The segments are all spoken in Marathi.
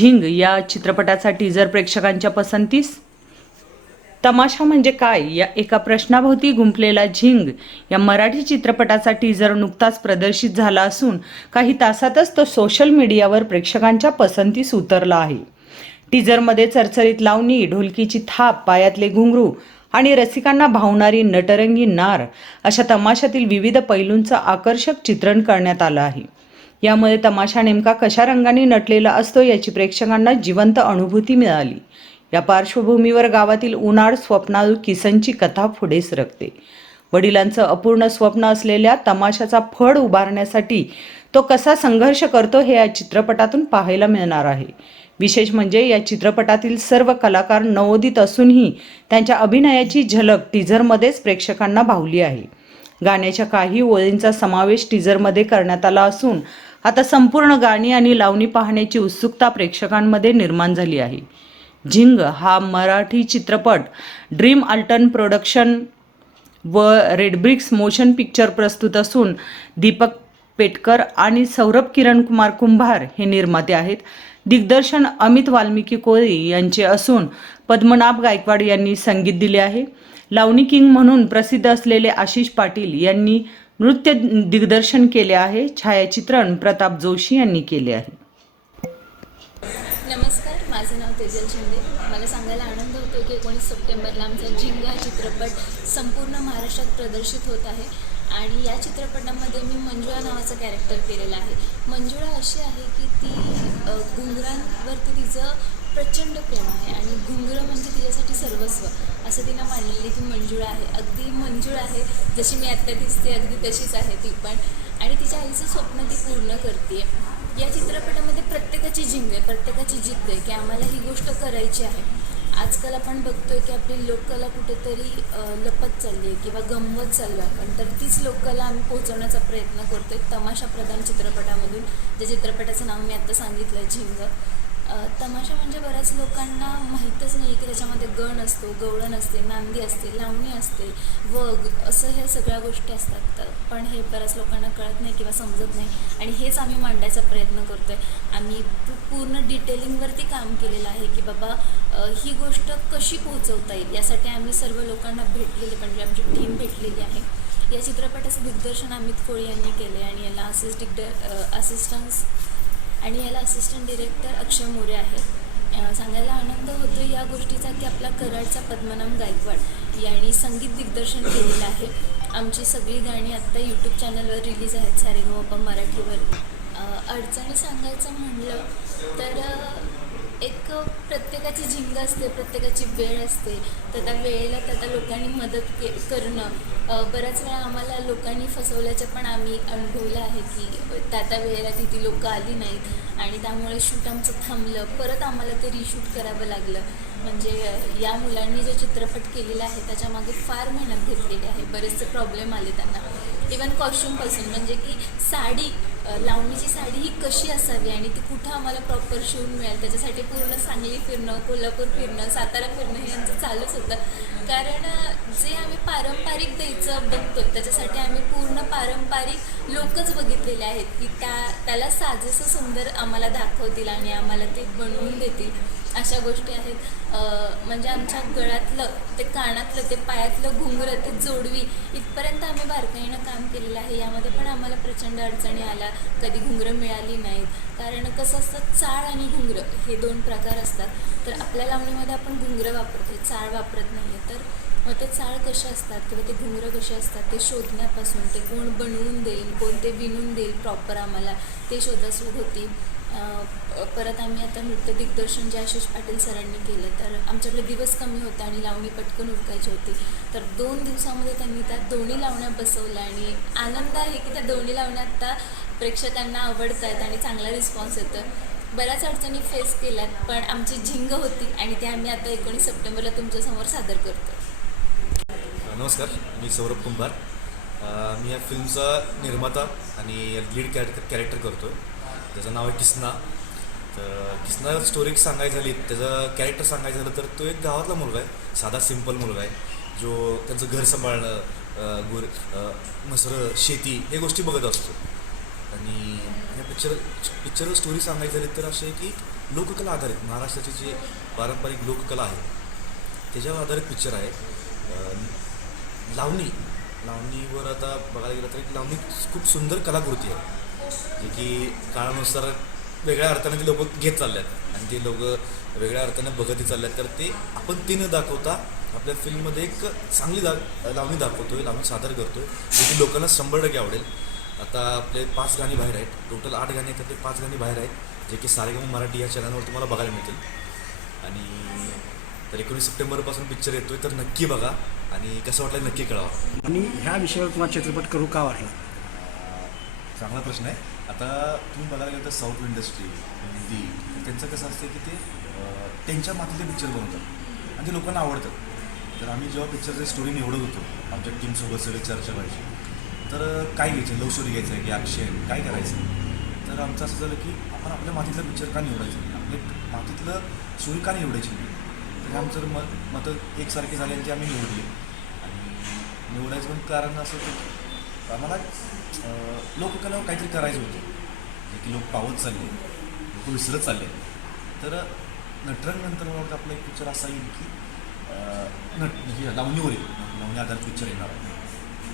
झिंग या चित्रपटाचा टीझर प्रेक्षकांच्या पसंतीस तमाशा म्हणजे काय या एका प्रश्नाभोवती गुंफलेला झिंग या मराठी चित्रपटाचा टीझर नुकताच प्रदर्शित झाला असून काही तासातच तो सोशल मीडियावर प्रेक्षकांच्या पसंतीस उतरला आहे टीझरमध्ये चरचरीत लावणी ढोलकीची थाप पायातले घुंगरू आणि रसिकांना भावणारी नटरंगी नार अशा तमाशातील विविध पैलूंचं आकर्षक चित्रण करण्यात आलं आहे यामध्ये तमाशा नेमका कशा रंगाने नटलेला असतो याची प्रेक्षकांना जिवंत अनुभूती मिळाली या पार्श्वभूमीवर गावातील उन्हाळ स्वप्नाळू किसनची कथा पुढे सरकते वडिलांचं अपूर्ण स्वप्न असलेल्या तमाशाचा फड उभारण्यासाठी तो कसा संघर्ष करतो हे या चित्रपटातून पाहायला मिळणार आहे विशेष म्हणजे या चित्रपटातील सर्व कलाकार नवोदित असूनही त्यांच्या अभिनयाची झलक टीझरमध्येच प्रेक्षकांना भावली आहे गाण्याच्या काही ओळींचा समावेश टीझरमध्ये करण्यात आला असून आता संपूर्ण गाणी आणि लावणी पाहण्याची उत्सुकता प्रेक्षकांमध्ये निर्माण झाली आहे झिंग हा मराठी चित्रपट ड्रीम अल्टन प्रोडक्शन व रेडब्रिक्स मोशन पिक्चर प्रस्तुत असून दीपक पेटकर आणि सौरभ किरण कुमार कुंभार हे निर्माते आहेत दिग्दर्शन अमित वाल्मिकी कोळी यांचे असून पद्मनाभ गायकवाड यांनी संगीत दिले आहे लावणी किंग म्हणून प्रसिद्ध असलेले आशिष पाटील यांनी नृत्य दिग्दर्शन केले आहे छायाचित्रण प्रताप जोशी यांनी केले आहे नमस्कार माझं नाव तेजल शिंदे मला सांगायला आनंद होतो की एकोणीस सप्टेंबरला आमचा झिंगा चित्रपट संपूर्ण महाराष्ट्रात प्रदर्शित होत आहे आणि या चित्रपटामध्ये मी मंजुळा नावाचं कॅरेक्टर केलेला आहे मंजुळा अशी आहे की ती घुंगरांवरती तिचं प्रचंड प्रेम आहे आणि घुंगरं म्हणजे तिच्यासाठी सर्वस्व असं तिनं मांडलेली ती मंजूळ आहे अगदी मंजूळ आहे जशी मी आत्ता दिसते अगदी तशीच आहे ती पण आणि तिच्या आईचं स्वप्न ती पूर्ण करते या चित्रपटामध्ये प्रत्येकाची जिंग आहे प्रत्येकाची जिद्द आहे की आम्हाला ही गोष्ट करायची आहे आजकाल आपण बघतोय की आपली लोककला कुठेतरी लपत चालली आहे किंवा गमवत चाललो आहे आपण तर तीच लोककला आम्ही पोहोचवण्याचा प्रयत्न करतोय तमाशा प्रधान चित्रपटामधून ज्या चित्रपटाचं नाव मी आत्ता सांगितलं आहे झिंग तमाशा म्हणजे बऱ्याच लोकांना माहीतच नाही की त्याच्यामध्ये गण असतो गवळण असते नांदी असते लावणी असते वग असं ह्या सगळ्या गोष्टी असतात तर पण हे बऱ्याच लोकांना कळत नाही किंवा समजत नाही आणि हेच आम्ही मांडायचा प्रयत्न करतो आहे आम्ही पूर्ण डिटेलिंगवरती काम केलेलं आहे की बाबा ही गोष्ट कशी पोहोचवता येईल यासाठी आम्ही सर्व लोकांना भेटलेले म्हणजे आमची टीम भेटलेली आहे या चित्रपटाचं दिग्दर्शन अमित कोळी यांनी आहे आणि याला असिस्ट असिस्टन्स आणि याला असिस्टंट डिरेक्टर अक्षय मोरे आहे सांगायला आनंद होतो या गोष्टीचा की आपला कराडचा पद्मनाम गायकवाड यांनी संगीत दिग्दर्शन केलेलं आहे आमची सगळी गाणी आत्ता यूट्यूब चॅनलवर रिलीज आहेत गोपा मराठीवर अडचणी सांगायचं म्हणलं तर एक प्रत्येकाची झिंग असते प्रत्येकाची वेळ असते तर त्या वेळेला त्या लोकांनी मदत के करणं बऱ्याच वेळा आम्हाला लोकांनी फसवल्याचं पण आम्ही अनुभवलं आहे की त्या त्या वेळेला तिथे लोकं आली नाहीत आणि त्यामुळे शूट आमचं थांबलं परत आम्हाला ते रिशूट करावं लागलं म्हणजे या मुलांनी जो चित्रपट केलेला आहे त्याच्यामागे फार मेहनत घेतलेली आहे बरेचसे प्रॉब्लेम आले त्यांना इवन कॉस्ट्युमपासून म्हणजे की साडी लावणीची साडी ही कशी असावी आणि ती कुठं आम्हाला प्रॉपर शिवून मिळेल त्याच्यासाठी पूर्ण सांगली फिरणं कोल्हापूर फिरणं सातारा फिरणं हे यांचं चालूच होतं कारण जे आम्ही पारंपरिक द्यायचं बघतो त्याच्यासाठी आम्ही पूर्ण पारंपरिक लोकच बघितलेले आहेत की त्या त्याला साजेसं सुंदर आम्हाला दाखवतील आणि आम्हाला ते बनवून देतील अशा गोष्टी आहेत म्हणजे आमच्या गळ्यातलं ते कानातलं ते पायातलं घुंगरं ते जोडवी इथपर्यंत आम्ही बारकाईनं काम केलेलं आहे यामध्ये पण आम्हाला प्रचंड अडचणी आल्या कधी घुंगरं मिळाली नाहीत कारण कसं असतं चाळ आणि घुंगरं हे दोन प्रकार असतात तर आपल्या लावणीमध्ये आपण घुंगरं वापरतो चाळ वापरत नाही तर मग ते चाळ कसे असतात किंवा ते घुंगरं कसे असतात ते शोधण्यापासून ते कोण बनवून देईल कोण ते विणून देईल प्रॉपर आम्हाला ते शोधा सुरू होती परत आम्ही आता नृत्य दिग्दर्शन जे आशिष पाटील सरांनी केलं तर आमच्याकडे दिवस कमी होते आणि लावणी पटकन उरकायची होती तर दोन दिवसामध्ये त्यांनी त्या दोन्ही लावण्या बसवल्या आणि आनंद आहे की त्या दोन्ही लावण्या आता प्रेक्षकांना आवडत आहेत आणि चांगला रिस्पॉन्स येतं बऱ्याच अडचणी फेस केल्यात पण आमची झिंग होती आणि ते आम्ही आता एकोणीस सप्टेंबरला तुमच्यासमोर सादर करतो नमस्कार मी सौरभ कुंभार मी या फिल्मचा निर्माता आणि लीड कॅरेक्टर कॅरेक्टर करतो त्याचं नाव आहे किसना तर किसना स्टोरी सांगायची झाली त्याचं कॅरेक्टर सांगायचं झालं तर तो एक गावातला मुलगा आहे साधा सिंपल मुलगा आहे जो त्यांचं घर सांभाळणं गुर मसर शेती हे गोष्टी बघत असतो आणि या पिक्चर पिक्चर स्टोरी सांगायची झाली तर असे की लोककला आधारित महाराष्ट्राची जी पारंपरिक लोककला आहे त्याच्यावर आधारित पिक्चर आहे लावणी लावणीवर आता बघायला गेलं तर एक लावणी खूप सुंदर कलाकृती आहे जे की काळानुसार वेगळ्या अर्थाने ते लोक घेत आहेत आणि ते लोक वेगळ्या अर्थाने बघतही चालल्यात तर ते आपण तिनं दाखवता आपल्या फिल्ममध्ये एक चांगली दा लावणी दाखवतोय लावणी सादर करतोय जे की लोकांना शंभर टक्के आवडेल आता आपले पाच गाणी बाहेर आहेत टोटल आठ गाणी आहेत ते पाच गाणी बाहेर आहेत जे की सारेगम मराठी या चॅनलवर तुम्हाला बघायला मिळतील आणि तर एकोणीस सप्टेंबरपासून पिक्चर येतोय तर नक्की बघा आणि कसं वाटलं नक्की कळावा आणि ह्या विषयावर तुम्हाला चित्रपट करू का वाटला चांगला प्रश्न आहे आता तुम्ही बघायला गेलं तर साऊथ इंडस्ट्री हिंदी त्यांचं कसं असतं की ते त्यांच्या मातीतले पिक्चर बनवतात आणि ते लोकांना आवडतात तर आम्ही जेव्हा पिक्चरची स्टोरी निवडत होतो आमच्या टीमसोबत सगळी चर्चा व्हायची तर काय घ्यायचं लव्ह स्टोरी घ्यायचं आहे की ॲक्शन काय करायचं तर आमचं असं झालं की आपण आपल्या मातीतलं पिक्चर का निवडायचं नाही आपल्या मातीतलं स्टोरी का निवडायची नाही तर आमचं मत मतं एकसारखे झाले आणि ते आम्ही निवडले आणि निवडायचं पण कारण असं होतं तर आम्हाला लोककलावर काहीतरी करायचं होतं जे की लोक पावत चालले लोक विसरत चालले तर नटरंग नंतर वाटतं एक पिक्चर असा येईल की नट म्हणजे लावणीवर येईल लावणी आधारित पिक्चर येणार आहे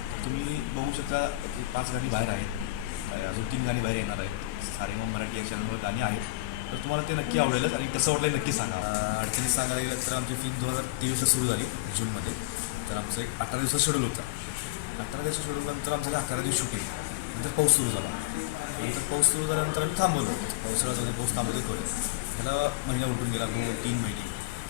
तर तुम्ही बघू शकता की पाच गाणी बाहेर आहेत अजून तीन गाणी बाहेर येणार आहेत सारे मग मराठी या चॅनलवर गाणी आहेत तर तुम्हाला ते नक्की आवडेलच आणि कसं वाटलं नक्की सांगा अडचणीत सांगायला गेलं तर आमची फिल्म दोन हजार तेवीसला सुरू झाली जूनमध्ये तर आमचं एक अठरा दिवसात शेड्यूल होता अकरा दिवस सोडल्यानंतर आमचं अकरा दिवस शूटिंग नंतर पाऊस सुरू झाला नंतर पाऊस सुरू झाल्यानंतर आम्ही थांबवलो पावसाळा झाला पाऊस थांबवतो थोडे त्याला महिना उठून गेला दोन तीन महिने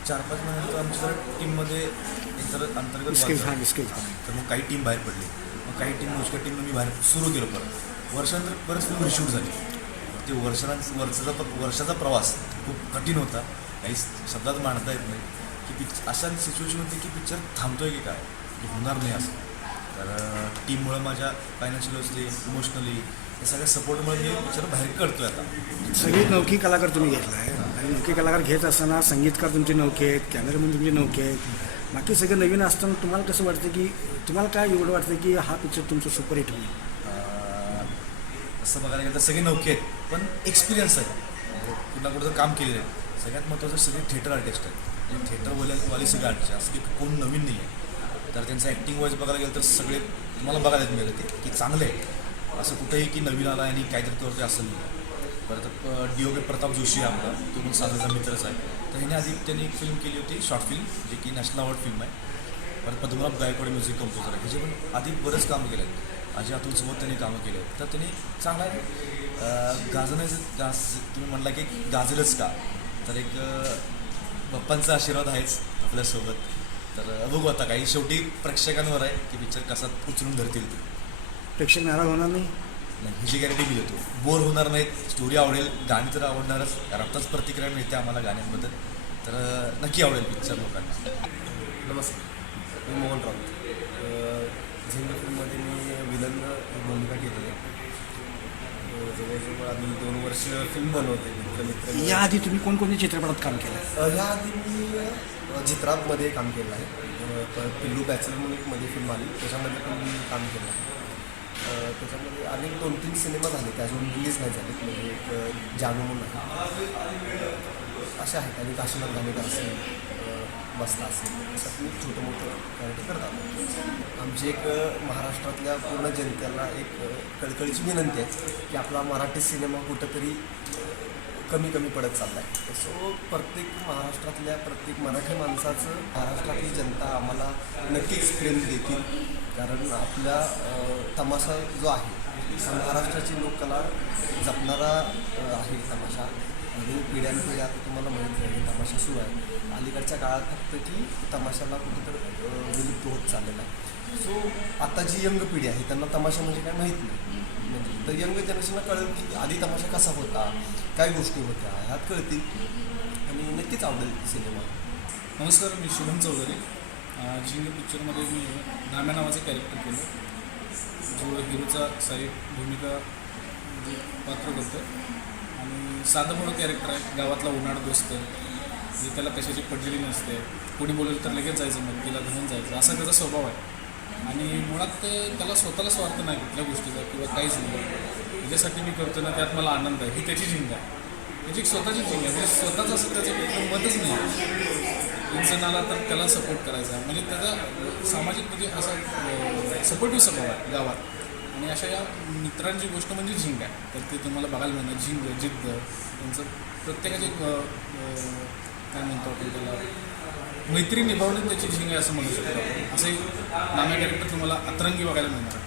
चार पाच महिन्यानंतर आमच्या जर टीममध्ये एकतर अंतर्गत तर मग काही टीम बाहेर पडली मग काही टीम मोजक्या टीमनं मी बाहेर सुरू केलं परत वर्षानंतर परत फिल्म रिशूट झाली ते वर्षां वर्षाचा वर्षाचा प्रवास खूप कठीण होता काही शब्दात मांडता येत नाही की पिक्चर अशा सिच्युएशन होती की पिक्चर थांबतोय की काय होणार नाही असं तर टीममुळं माझ्या फायनान्शियली इमोशनली या सगळ्या सपोर्टमुळे मी विचार बाहेर करतो आहे आता संगीत नौकी कलाकार तुम्ही घेतला आहे आणि नौकी कलाकार घेत असताना संगीतकार तुमचे नौके आहेत कॅमेरामॅन तुमचे नौके आहेत बाकी सगळं नवीन असताना तुम्हाला कसं वाटतं की तुम्हाला काय एवढं वाटतं की हा पिक्चर तुमचं सुपरहिट होईल असं बघायला गेलं तर सगळे नौके आहेत पण एक्सपिरियन्स आहे कुठला कुठं काम केलेलं आहे सगळ्यात महत्त्वाचं सगळे थिएटर आर्टिस्ट आहेत थिएटरवाले वाले सगळे आर्टिस्ट असं की कोण नवीन नाही आहे तर त्यांचं ॲक्टिंग वाईज बघायला गेलं तर सगळे तुम्हाला बघायला मिळेल ते की चांगलं आहे असं कुठंही की नवीन आला आणि काहीतरी त्यावरती असं नाही परत D O K Pratap Joshi आपला तो पण साधारण मित्रच आहे तर ह्याने आधी त्यांनी एक फिल्म केली होती शॉर्ट फिल्म जी की नॅशनल अवॉर्ड फिल्म आहे परत पद्मनाभ गायकवाड म्युझिक कंपोजर आहे ह्याचे पण आधी बरंच कामं केले आहेत अजय अतुलसोबत त्यांनी कामं केलं आहेत तर त्यांनी चांगला गाजण्याचं गाज तुम्ही म्हणला की गाजलंच का तर एक बप्पांचा आशीर्वाद आहेच आपल्यासोबत तर बघू आता काही शेवटी प्रेक्षकांवर आहे की पिक्चर कसा उचलून धरतील ते प्रेक्षक नाराज होणार नाही नाही ह्याची गॅरंटी मी देतो बोर होणार नाहीत स्टोरी आवडेल गाणी तर आवडणारच कारण आत्ताच प्रतिक्रिया मिळते आम्हाला गाण्यांबद्दल तर नक्की आवडेल पिक्चर लोकांना नमस्कार मी मोहन राऊत झिंग फिल्ममध्ये मी विलन भूमिका केलेली आहे जवळजवळ आम्ही दोन वर्ष फिल्म बनवते याआधी या आधी तुम्ही कोणकोणत्या चित्रपटात काम केलं या आधी मी चित्रामध्ये काम केलं आहे पिल्लू बॅचलर म्हणून एक मध्ये फिल्म आली त्याच्यामध्ये पण मी काम केलं आहे त्याच्यामध्ये अनेक दोन तीन सिनेमा झाले ते अजून रिलीज नाही झाले म्हणजे एक जानू म्हणून आहे असे आहेत आणि काशीनाथ गाणेकर असेल बसता असेल असं खूप जे एक महाराष्ट्रातल्या पूर्ण जनतेला एक कळकळीची विनंती आहे की आपला मराठी सिनेमा कुठंतरी कमी कमी पडत चालला आहे सो प्रत्येक महाराष्ट्रातल्या प्रत्येक मराठी माणसाचं महाराष्ट्रातली जनता आम्हाला नक्कीच प्रेम देतील कारण आपला तमाशा जो आहे महाराष्ट्राची लोककला जपणारा आहे तमाशा आणि पिढ्यानपिढ्या आता तुम्हाला माहीत नाही तमाशा सुरू आहे अलीकडच्या काळात फक्त की तमाशाला कुठेतरी विलुप्त होत चाललेला आहे सो आता जी यंग पिढी आहे त्यांना तमाशा म्हणजे काय माहीत नाही म्हणजे तर यंग जनरेशनला कळेल की आधी तमाशा कसा होता काय गोष्टी होत्या ह्यात कळतील आणि नक्कीच आवडेल सिनेमा नमस्कार मी शुभम चौधरी जी पिक्चरमध्ये मी नाम्या नावाचं कॅरेक्टर केलं जो हिरोचा साईड भूमिका म्हणजे पात्र करतो आणि साधं मोठं कॅरेक्टर आहे गावातला उन्हाळ दोस्त जे म्हणजे त्याला कशाची पडलेली नसते कोणी बोलेल तर लगेच जायचं मग तिला घेऊन जायचं असा त्याचा स्वभाव आहे आणि मुळात त्याला स्वतःला स्वार्थ नाही कुठल्या गोष्टीचा किंवा काहीच नाही त्याच्यासाठी मी करतो ना त्यात मला आनंद आहे ही त्याची झिंग आहे त्याची स्वतःची झिंग आहे म्हणजे स्वतःच असं त्याचं कुठलं मतच नाही इंजनाला तर त्याला सपोर्ट करायचा म्हणजे त्याचा सामाजिक म्हणजे असा सपोर्टिव्ह स्वभाव आहे गावात आणि अशा या मित्रांची गोष्ट म्हणजे झिंग आहे तर ते तुम्हाला बघायला मिळणार झिंग जिद्द त्यांचं प्रत्येकाचे काय म्हणतो आपण त्याला मैत्री निभावणे त्याची झिंग आहे असं म्हणू शकतो असे नाम्या कॅरेक्टर तुम्हाला अतरंगी बघायला मिळणार